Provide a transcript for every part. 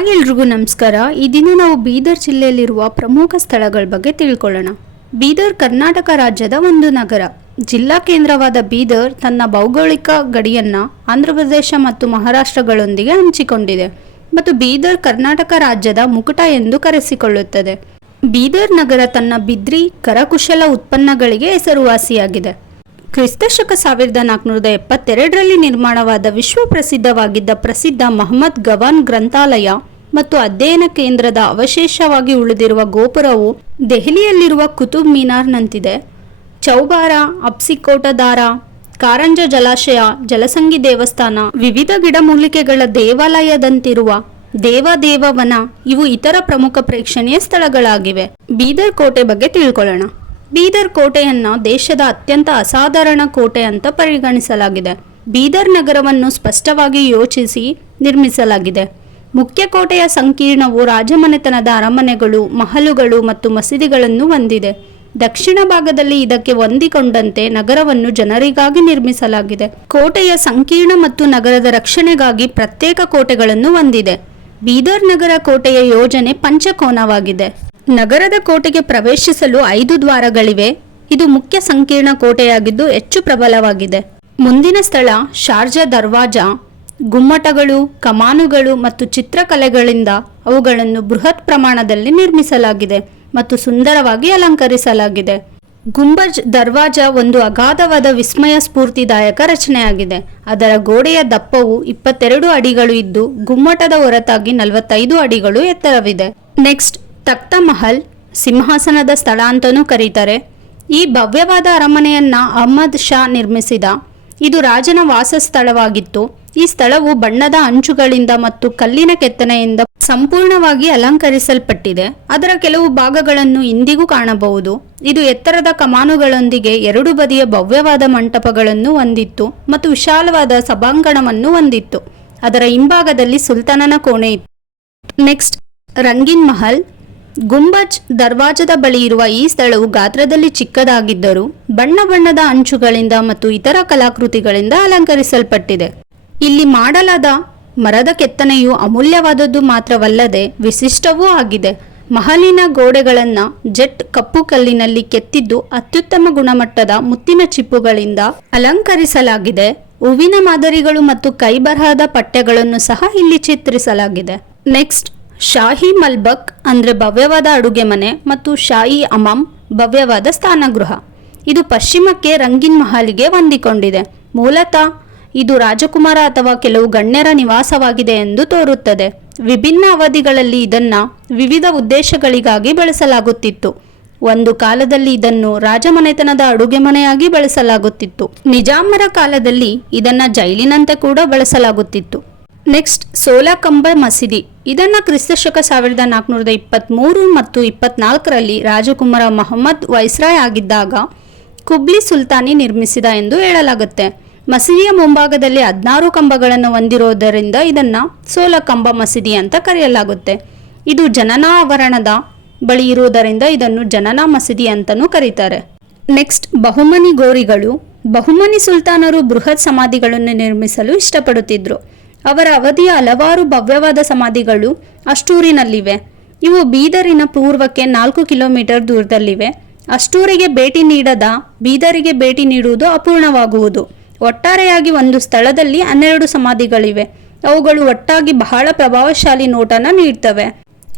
Hi ನಮಸ್ಕಾರ. ಈ ದಿನ ನಾವು ಬೀದರ್ ಜಿಲ್ಲೆಯಲ್ಲಿರುವ ಪ್ರಮುಖ ಸ್ಥಳಗಳ ಬಗ್ಗೆ ತಿಳ್ಕೊಳ್ಳೋಣ. ಬೀದರ್ ಕರ್ನಾಟಕ ರಾಜ್ಯದ ಒಂದು ನಗರ. ಜಿಲ್ಲಾ ಕೇಂದ್ರವಾದ ಬೀದರ್ ತನ್ನ ಭೌಗೋಳಿಕ ಗಡಿಯನ್ನ ಆಂಧ್ರಪ್ರದೇಶ ಮತ್ತು ಮಹಾರಾಷ್ಟ್ರಗಳೊಂದಿಗೆ ಹಂಚಿಕೊಂಡಿದೆ ಮತ್ತು ಬೀದರ್ ಕರ್ನಾಟಕ ರಾಜ್ಯದ ಮುಕುಟ ಎಂದು ಕರೆಸಿಕೊಳ್ಳುತ್ತದೆ. ಬೀದರ್ ನಗರ ತನ್ನ ಬಿದ್ರಿ, ಕರಕುಶಲ ಉತ್ಪನ್ನಗಳಿಗೆ ಹೆಸರುವಾಸಿಯಾಗಿದೆ. ಕ್ರಿಸ್ತಶಕ ಸಾವಿರದ ನಾಲ್ಕುನೂರ ಎಪ್ಪತ್ತೆರಡರಲ್ಲಿ ನಿರ್ಮಾಣವಾದ ವಿಶ್ವ ಪ್ರಸಿದ್ಧವಾಗಿದ್ದ ಪ್ರಸಿದ್ಧ ಮಹಮ್ಮದ್ ಗವಾನ್ ಗ್ರಂಥಾಲಯ ಮತ್ತು ಅಧ್ಯಯನ ಕೇಂದ್ರದ ಅವಶೇಷವಾಗಿ ಉಳಿದಿರುವ ಗೋಪುರವು ದೆಹಲಿಯಲ್ಲಿರುವ ಕುತುಬ್ ಮಿನಾರ್ನಂತಿದೆ. ಚೌಬಾರ, ಅಪ್ಸಿಕೋಟದಾರ, ಕಾರಂಜ ಜಲಾಶಯ, ಜಲಸಂಗಿ ದೇವಸ್ಥಾನ, ವಿವಿಧ ಗಿಡಮೂಲಿಕೆಗಳ ದೇವಾಲಯದಂತಿರುವ ದೇವದೇವವನ ಇವು ಇತರ ಪ್ರಮುಖ ಪ್ರೇಕ್ಷಣೀಯ ಸ್ಥಳಗಳಾಗಿವೆ. ಬೀದರ್ ಕೋಟೆ ಬಗ್ಗೆ ತಿಳ್ಕೊಳ್ಳೋಣ. ಬೀದರ್ ಕೋಟೆಯನ್ನ ದೇಶದ ಅತ್ಯಂತ ಅಸಾಧಾರಣ ಕೋಟೆ ಅಂತ ಪರಿಗಣಿಸಲಾಗಿದೆ. ಬೀದರ್ ನಗರವನ್ನು ಸ್ಪಷ್ಟವಾಗಿ ಯೋಚಿಸಿ ನಿರ್ಮಿಸಲಾಗಿದೆ. ಮುಖ್ಯ ಕೋಟೆಯ ಸಂಕೀರ್ಣವು ರಾಜಮನೆತನದ ಅರಮನೆಗಳು, ಮಹಲುಗಳು ಮತ್ತು ಮಸೀದಿಗಳನ್ನು ಹೊಂದಿದೆ. ದಕ್ಷಿಣ ಭಾಗದಲ್ಲಿ ಇದಕ್ಕೆ ಹೊಂದಿಕೊಂಡಂತೆ ನಗರವನ್ನು ಜನರಿಗಾಗಿ ನಿರ್ಮಿಸಲಾಗಿದೆ. ಕೋಟೆಯ ಸಂಕೀರ್ಣ ಮತ್ತು ನಗರದ ರಕ್ಷಣೆಗಾಗಿ ಪ್ರತ್ಯೇಕ ಕೋಟೆಗಳನ್ನು ಹೊಂದಿದೆ. ಬೀದರ್ ನಗರ ಕೋಟೆಯ ಯೋಜನೆ ಪಂಚಕೋನವಾಗಿದೆ. ನಗರದ ಕೋಟೆಗೆ ಪ್ರವೇಶಿಸಲು ಐದು ದ್ವಾರಗಳಿವೆ. ಇದು ಮುಖ್ಯ ಸಂಕೀರ್ಣ ಕೋಟೆಯಾಗಿದ್ದು ಹೆಚ್ಚು ಪ್ರಬಲವಾಗಿದೆ. ಮುಂದಿನ ಸ್ಥಳ ಶಾರ್ಜಾ ದರ್ವಾಜಾ. ಗುಮ್ಮಟಗಳು, ಕಮಾನುಗಳು ಮತ್ತು ಚಿತ್ರಕಲೆಗಳಿಂದ ಅವುಗಳನ್ನು ಬೃಹತ್ ಪ್ರಮಾಣದಲ್ಲಿ ನಿರ್ಮಿಸಲಾಗಿದೆ ಮತ್ತು ಸುಂದರವಾಗಿ ಅಲಂಕರಿಸಲಾಗಿದೆ. ಗುಂಬಜ್ ದರ್ವಾಜಾ ಒಂದು ಅಗಾಧವಾದ ವಿಸ್ಮಯ ಸ್ಫೂರ್ತಿದಾಯಕ ರಚನೆಯಾಗಿದೆ. ಅದರ ಗೋಡೆಯ ದಪ್ಪವು ಇಪ್ಪತ್ತೆರಡು ಅಡಿಗಳು ಇದ್ದು, ಗುಮ್ಮಟದ ಹೊರತಾಗಿ ನಲವತ್ತೈದು ಅಡಿಗಳು ಎತ್ತರವಿದೆ. ನೆಕ್ಸ್ಟ್, ತಕ್ತ ಮಹಲ್, ಸಿಂಹಾಸನದ ಸ್ಥಳ ಅಂತಲೂ ಕರೀತಾರೆ. ಈ ಭವ್ಯವಾದ ಅರಮನೆಯನ್ನ ಅಹಮದ್ ಶಾ ನಿರ್ಮಿಸಿದ. ಇದು ರಾಜನ ವಾಸಸ್ಥಳವಾಗಿತ್ತು. ಈ ಸ್ಥಳವು ಬಣ್ಣದ ಅಂಚುಗಳಿಂದ ಮತ್ತು ಕಲ್ಲಿನ ಕೆತ್ತನೆಯಿಂದ ಸಂಪೂರ್ಣವಾಗಿ ಅಲಂಕರಿಸಲ್ಪಟ್ಟಿದೆ. ಅದರ ಕೆಲವು ಭಾಗಗಳನ್ನು ಇಂದಿಗೂ ಕಾಣಬಹುದು. ಇದು ಎತ್ತರದ ಕಮಾನುಗಳೊಂದಿಗೆ ಎರಡು ಬದಿಯ ಭವ್ಯವಾದ ಮಂಟಪಗಳನ್ನು ಹೊಂದಿತ್ತು ಮತ್ತು ವಿಶಾಲವಾದ ಸಭಾಂಗಣವನ್ನು ಹೊಂದಿತ್ತು. ಅದರ ಹಿಂಭಾಗದಲ್ಲಿ ಸುಲ್ತಾನನ ಕೋಣೆ ಇತ್ತು. ನೆಕ್ಸ್ಟ್, ರಂಗಿನ್ ಮಹಲ್. ಗುಂಬಜ್ ದರ್ವಾಜದ ಬಳಿ ಇರುವ ಈ ಸ್ಥಳವು ಗಾತ್ರದಲ್ಲಿ ಚಿಕ್ಕದಾಗಿದ್ದರೂ ಬಣ್ಣ ಬಣ್ಣದ ಅಂಚುಗಳಿಂದ ಮತ್ತು ಇತರ ಕಲಾಕೃತಿಗಳಿಂದ ಅಲಂಕರಿಸಲ್ಪಟ್ಟಿದೆ. ಇಲ್ಲಿ ಮಾಡಲಾದ ಮರದ ಕೆತ್ತನೆಯು ಅಮೂಲ್ಯವಾದದ್ದು ಮಾತ್ರವಲ್ಲದೆ ವಿಶಿಷ್ಟವೂ ಆಗಿದೆ. ಮಹಲಿನ ಗೋಡೆಗಳನ್ನು ಜೆಟ್ ಕಪ್ಪು ಕಲ್ಲಿನಲ್ಲಿ ಕೆತ್ತಿದ್ದು ಅತ್ಯುತ್ತಮ ಗುಣಮಟ್ಟದ ಮುತ್ತಿನ ಚಿಪ್ಪುಗಳಿಂದ ಅಲಂಕರಿಸಲಾಗಿದೆ. ಹೂವಿನ ಮಾದರಿಗಳು ಮತ್ತು ಕೈಬರಹದ ಪಠ್ಯಗಳನ್ನು ಸಹ ಇಲ್ಲಿ ಚಿತ್ರಿಸಲಾಗಿದೆ. ನೆಕ್ಸ್ಟ್, ಶಾಹಿ ಮಲ್ಬಕ್ ಅಂದರೆ ಭವ್ಯವಾದ ಅಡುಗೆ ಮನೆ ಮತ್ತು ಶಾಹಿ ಅಮಾಮ್ ಭವ್ಯವಾದ ಸ್ಥಾನಗೃಹ. ಇದು ಪಶ್ಚಿಮಕ್ಕೆ ರಂಗಿನ್ ಮಹಲಿಗೆ ಹೊಂದಿಕೊಂಡಿದೆ. ಮೂಲತಃ ಇದು ರಾಜಕುಮಾರ ಅಥವಾ ಕೆಲವು ಗಣ್ಯರ ನಿವಾಸವಾಗಿದೆ ಎಂದು ತೋರುತ್ತದೆ. ವಿಭಿನ್ನ ಅವಧಿಗಳಲ್ಲಿ ಇದನ್ನು ವಿವಿಧ ಉದ್ದೇಶಗಳಿಗಾಗಿ ಬಳಸಲಾಗುತ್ತಿತ್ತು. ಒಂದು ಕಾಲದಲ್ಲಿ ಇದನ್ನು ರಾಜಮನೆತನದ ಅಡುಗೆ ಮನೆಯಾಗಿ ಬಳಸಲಾಗುತ್ತಿತ್ತು. ನಿಜಾಮರ ಕಾಲದಲ್ಲಿ ಇದನ್ನು ಜೈಲಿನಂತೆ ಕೂಡ ಬಳಸಲಾಗುತ್ತಿತ್ತು. ನೆಕ್ಸ್ಟ್, ಸೋಲಾಕಂಬ ಮಸೀದಿ. ಇದನ್ನ ಕ್ರಿಸ್ತಶಕ ಸಾವಿರದ ನಾಲ್ಕುನೂರದ ಇಪ್ಪತ್ತ್ಮೂರು ಮತ್ತು ಇಪ್ಪತ್ನಾಲ್ಕರಲ್ಲಿ ರಾಜಕುಮಾರ ಮೊಹಮ್ಮದ್ ವೈಸ್ರಾಯ್ ಆಗಿದ್ದಾಗ ಕುಬ್ಲಿ ಸುಲ್ತಾನಿ ನಿರ್ಮಿಸಿದ ಎಂದು ಹೇಳಲಾಗುತ್ತೆ. ಮಸೀದಿಯ ಮುಂಭಾಗದಲ್ಲಿ ಹದಿನಾರು ಕಂಬಗಳನ್ನು ಹೊಂದಿರೋದರಿಂದ ಇದನ್ನ ಸೋಲಕಂಬ ಮಸೀದಿ ಅಂತ ಕರೆಯಲಾಗುತ್ತೆ. ಇದು ಜನನಾ ಆವರಣದ ಬಳಿ ಇರುವುದರಿಂದ ಇದನ್ನು ಜನನಾ ಮಸೀದಿ ಅಂತಲೂ ಕರೀತಾರೆ. ನೆಕ್ಸ್ಟ್, ಬಹುಮನಿ ಗೋರಿಗಳು ಬಹುಮನಿ ಸುಲ್ತಾನರು ಬೃಹತ್ ಸಮಾಧಿಗಳನ್ನು ನಿರ್ಮಿಸಲು ಇಷ್ಟಪಡುತ್ತಿದ್ರು. ಅವರ ಅವಧಿಯ ಹಲವಾರು ಭವ್ಯವಾದ ಸಮಾಧಿಗಳು ಅಷ್ಟೂರಿನಲ್ಲಿವೆ. ಇವು ಬೀದರಿನ ಪೂರ್ವಕ್ಕೆ ನಾಲ್ಕು ಕಿಲೋಮೀಟರ್ ದೂರದಲ್ಲಿವೆ. ಅಷ್ಟೂರಿಗೆ ಭೇಟಿ ನೀಡದ ಬೀದರಿಗೆ ಭೇಟಿ ನೀಡುವುದು ಅಪೂರ್ಣವಾಗುವುದು. ಒಟ್ಟಾರೆಯಾಗಿ ಒಂದು ಸ್ಥಳದಲ್ಲಿ ಹನ್ನೆರಡು ಸಮಾಧಿಗಳಿವೆ. ಅವುಗಳು ಒಟ್ಟಾಗಿ ಬಹಳ ಪ್ರಭಾವಶಾಲಿ ನೋಟನ ನೀಡ್ತವೆ.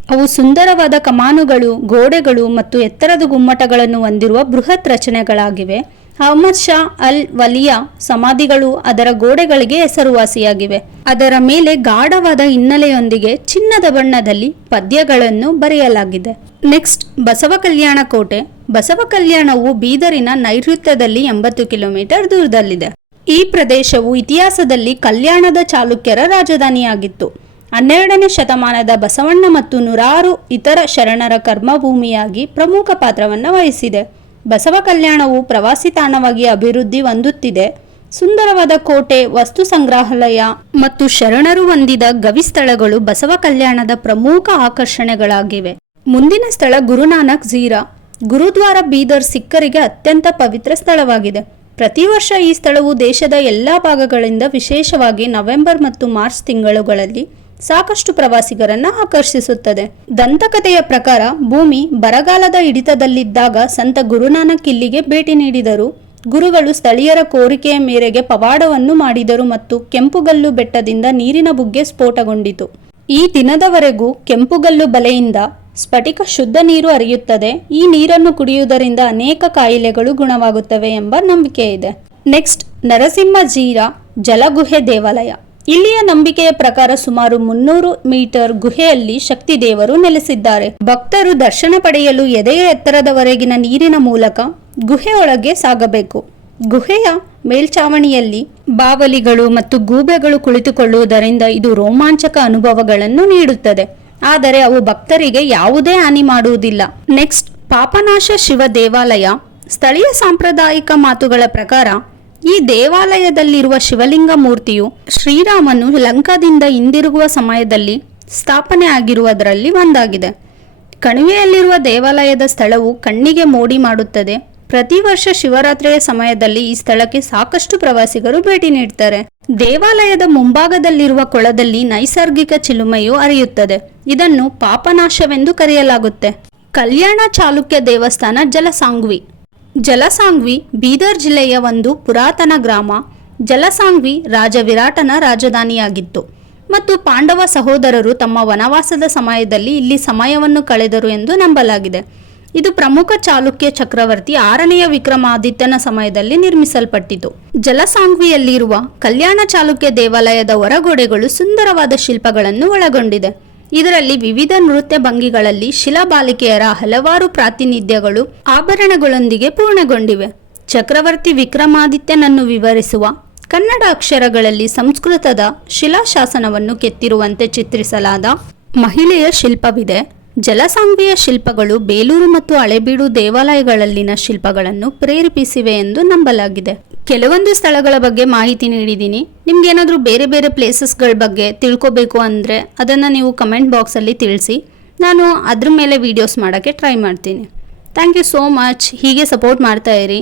ಅವು ಸುಂದರವಾದ ಕಮಾನುಗಳು, ಗೋಡೆಗಳು ಮತ್ತು ಎತ್ತರದ ಗುಮ್ಮಟಗಳನ್ನು ಹೊಂದಿರುವ ಬೃಹತ್ ರಚನೆಗಳಾಗಿವೆ. ಅಹಮದ್ ಶಾ ಅಲ್ ವಲಿಯಾ ಸಮಾಧಿಗಳು ಅದರ ಗೋಡೆಗಳಿಗೆ ಹೆಸರುವಾಸಿಯಾಗಿವೆ. ಅದರ ಮೇಲೆ ಗಾಢವಾದ ಹಿನ್ನೆಲೆಯೊಂದಿಗೆ ಚಿನ್ನದ ಬಣ್ಣದಲ್ಲಿ ಪದ್ಯಗಳನ್ನು ಬರೆಯಲಾಗಿದೆ. ನೆಕ್ಸ್ಟ್, ಬಸವ ಕಲ್ಯಾಣ ಕೋಟೆ. ಬಸವ ಕಲ್ಯಾಣವು ಬೀದರಿನ ನೈಋತ್ಯದಲ್ಲಿ ಎಂಬತ್ತು ಕಿಲೋಮೀಟರ್ ದೂರದಲ್ಲಿದೆ. ಈ ಪ್ರದೇಶವು ಇತಿಹಾಸದಲ್ಲಿ ಕಲ್ಯಾಣದ ಚಾಲುಕ್ಯರ ರಾಜಧಾನಿಯಾಗಿತ್ತು. ಹನ್ನೆರಡನೇ ಶತಮಾನದ ಬಸವಣ್ಣ ಮತ್ತು ನೂರಾರು ಇತರ ಶರಣರ ಕರ್ಮಭೂಮಿಯಾಗಿ ಪ್ರಮುಖ ಪಾತ್ರವನ್ನು ವಹಿಸಿದೆ. ಬಸವ ಕಲ್ಯಾಣವು ಪ್ರವಾಸಿ ತಾಣವಾಗಿ ಅಭಿವೃದ್ಧಿ ಹೊಂದುತ್ತಿದೆ. ಸುಂದರವಾದ ಕೋಟೆ, ವಸ್ತು ಸಂಗ್ರಹಾಲಯ ಮತ್ತು ಶರಣರು ಹೊಂದಿದ ಗವಿ ಸ್ಥಳಗಳು ಬಸವ ಕಲ್ಯಾಣದ ಪ್ರಮುಖ ಆಕರ್ಷಣೆಗಳಾಗಿವೆ. ಮುಂದಿನ ಸ್ಥಳ ಗುರುನಾನಕ್ ಝೀರಾ ಗುರುದ್ವಾರ ಬೀದರ್ ಸಿಖ್ಖರಿಗೆ ಅತ್ಯಂತ ಪವಿತ್ರ ಸ್ಥಳವಾಗಿದೆ. ಪ್ರತಿ ವರ್ಷ ಈ ಸ್ಥಳವು ದೇಶದ ಎಲ್ಲ ಭಾಗಗಳಿಂದ ವಿಶೇಷವಾಗಿ ನವೆಂಬರ್ ಮತ್ತು ಮಾರ್ಚ್ ತಿಂಗಳುಗಳಲ್ಲಿ ಸಾಕಷ್ಟು ಪ್ರವಾಸಿಗರನ್ನು ಆಕರ್ಷಿಸುತ್ತದೆ. ದಂತಕಥೆಯ ಪ್ರಕಾರ ಭೂಮಿ ಬರಗಾಲದ ಹಿಡಿತದಲ್ಲಿದ್ದಾಗ ಸಂತ ಗುರುನಾನಕ್ ಇಲ್ಲಿಗೆ ಭೇಟಿ ನೀಡಿದರು. ಗುರುಗಳು ಸ್ಥಳೀಯರ ಕೋರಿಕೆಯ ಮೇರೆಗೆ ಪವಾಡವನ್ನು ಮಾಡಿದರು ಮತ್ತು ಕೆಂಪುಗಲ್ಲು ಬೆಟ್ಟದಿಂದ ನೀರಿನ ಬುಗ್ಗೆ ಸ್ಫೋಟಗೊಂಡಿತು. ಈ ದಿನದವರೆಗೂ ಕೆಂಪುಗಲ್ಲು ಬಲೆಯಿಂದ ಸ್ಫಟಿಕ ಶುದ್ಧ ನೀರು ಹರಿಯುತ್ತದೆ. ಈ ನೀರನ್ನು ಕುಡಿಯುವುದರಿಂದ ಅನೇಕ ಕಾಯಿಲೆಗಳು ಗುಣವಾಗುತ್ತವೆ ಎಂಬ ನಂಬಿಕೆ ಇದೆ. ನೆಕ್ಸ್ಟ್, ನರಸಿಂಹ ಜೀರ, ಜಲಗುಹೆ ದೇವಾಲಯ. ಇಲ್ಲಿಯ ನಂಬಿಕೆಯ ಪ್ರಕಾರ ಸುಮಾರು ಮುನ್ನೂರು ಮೀಟರ್ ಗುಹೆಯಲ್ಲಿ ಶಕ್ತಿ ದೇವರು ನೆಲೆಸಿದ್ದಾರೆ. ಭಕ್ತರು ದರ್ಶನ ಪಡೆಯಲು ಎದೆಯ ಎತ್ತರದವರೆಗಿನ ನೀರಿನ ಮೂಲಕ ಗುಹೆಯೊಳಗೆ ಸಾಗಬೇಕು. ಗುಹೆಯ ಮೇಲ್ಚಾವಣಿಯಲ್ಲಿ ಬಾವಲಿಗಳು ಮತ್ತು ಗೂಬೆಗಳು ಕುಳಿತುಕೊಳ್ಳುವುದರಿಂದ ಇದು ರೋಮಾಂಚಕ ಅನುಭವಗಳನ್ನು ನೀಡುತ್ತದೆ. ಆದರೆ ಅವು ಭಕ್ತರಿಗೆ ಯಾವುದೇ ಹಾನಿ ಮಾಡುವುದಿಲ್ಲ. ನೆಕ್ಸ್ಟ್, ಪಾಪನಾಶ ಶಿವ ದೇವಾಲಯ, ಸ್ಥಳೀಯ ಸಾಂಪ್ರದಾಯಿಕ ಮಾತುಗಳ ಪ್ರಕಾರ, ಈ ದೇವಾಲಯದಲ್ಲಿರುವ ಶಿವಲಿಂಗ ಮೂರ್ತಿಯು ಶ್ರೀರಾಮನು ಲಂಕಾದಿಂದ ಹಿಂದಿರುಗುವ ಸಮಯದಲ್ಲಿ ಸ್ಥಾಪನೆ ಆಗಿರುವುದರಲ್ಲಿ ಒಂದಾಗಿದೆ. ಕಣಿವೆಯಲ್ಲಿರುವ ದೇವಾಲಯದ ಸ್ಥಳವು ಕಣ್ಣಿಗೆ ಮೋಡಿ ಮಾಡುತ್ತದೆ. ಪ್ರತಿ ವರ್ಷ ಶಿವರಾತ್ರಿಯ ಸಮಯದಲ್ಲಿ ಈ ಸ್ಥಳಕ್ಕೆ ಸಾಕಷ್ಟು ಪ್ರವಾಸಿಗರು ಭೇಟಿ ನೀಡ್ತಾರೆ. ದೇವಾಲಯದ ಮುಂಭಾಗದಲ್ಲಿರುವ ಕೊಳದಲ್ಲಿ ನೈಸರ್ಗಿಕ ಚಿಲುಮೆಯು ಅರಿಯುತ್ತದೆ. ಇದನ್ನು ಪಾಪನಾಶವೆಂದು ಕರೆಯಲಾಗುತ್ತೆ. ಕಲ್ಯಾಣ ಚಾಲುಕ್ಯ ದೇವಸ್ಥಾನ ಜಲಸಾಂಗ್ವಿ. ಜಲಸಾಂಗ್ವಿ ಬೀದರ್ ಜಿಲ್ಲೆಯ ಒಂದು ಪುರಾತನ ಗ್ರಾಮ. ಜಲಸಾಂಗ್ವಿ ರಾಜ ವಿರಾಟನ ರಾಜಧಾನಿಯಾಗಿತ್ತು. ಮತ್ತು ಪಾಂಡವ ಸಹೋದರರು ತಮ್ಮ ವನವಾಸದ ಸಮಯದಲ್ಲಿ ಇಲ್ಲಿ ಸಮಯವನ್ನು ಕಳೆದರು ಎಂದು ನಂಬಲಾಗಿದೆ. ಇದು ಪ್ರಮುಖ ಚಾಲುಕ್ಯ ಚಕ್ರವರ್ತಿ ಆರನೆಯ ವಿಕ್ರಮಾದಿತ್ಯನ ಸಮಯದಲ್ಲಿ ನಿರ್ಮಿಸಲ್ಪಟ್ಟಿತು. ಜಲಸಾಂಗ್ವಿಯಲ್ಲಿರುವ ಕಲ್ಯಾಣ ಚಾಲುಕ್ಯ ದೇವಾಲಯದ ಹೊರಗೋಡೆಗಳು ಸುಂದರವಾದ ಶಿಲ್ಪಗಳನ್ನು ಒಳಗೊಂಡಿದೆ. ಇದರಲ್ಲಿ ವಿವಿಧ ನೃತ್ಯ ಭಂಗಿಗಳಲ್ಲಿ ಶಿಲಾಬಾಲಿಕೆಯರ ಹಲವಾರು ಪ್ರಾತಿನಿಧ್ಯಗಳು ಆಭರಣಗಳೊಂದಿಗೆ ಪೂರ್ಣಗೊಂಡಿವೆ. ಚಕ್ರವರ್ತಿ ವಿಕ್ರಮಾದಿತ್ಯನನ್ನು ವಿವರಿಸುವ ಕನ್ನಡ ಅಕ್ಷರಗಳಲ್ಲಿ ಸಂಸ್ಕೃತದ ಶಿಲಾಶಾಸನವನ್ನು ಕೆತ್ತಿರುವಂತೆ ಚಿತ್ರಿಸಲಾದ ಮಹಿಳೆಯ ಶಿಲ್ಪವಿದೆ. ಜಲಸಾಂಗ್ವಿಯ ಶಿಲ್ಪಗಳು ಬೇಲೂರು ಮತ್ತು ಹಳೆಬೀಡು ದೇವಾಲಯಗಳಲ್ಲಿನ ಶಿಲ್ಪಗಳನ್ನು ಪ್ರೇರೇಪಿಸಿವೆ ಎಂದು ನಂಬಲಾಗಿದೆ. ಕೆಲವೊಂದು ಸ್ಥಳಗಳ ಬಗ್ಗೆ ಮಾಹಿತಿ ನೀಡಿದ್ದೀನಿ ನಿಮ್ಗೆ ಏನಾದರೂ ಬೇರೆ ಬೇರೆ ಪ್ಲೇಸಸ್ಗಳ ಬಗ್ಗೆ ತಿಳ್ಕೊಬೇಕು ಅಂದರೆ ಅದನ್ನು ನೀವು ಕಮೆಂಟ್ ಬಾಕ್ಸಲ್ಲಿ ತಿಳಿಸಿ. ನಾನು ಅದ್ರ ಮೇಲೆ ವೀಡಿಯೋಸ್ ಮಾಡೋಕ್ಕೆ ಟ್ರೈ ಮಾಡ್ತೀನಿ. Thank you so much. ಹೀಗೆ ಸಪೋರ್ಟ್ ಮಾಡ್ತಾ ಇರಿ.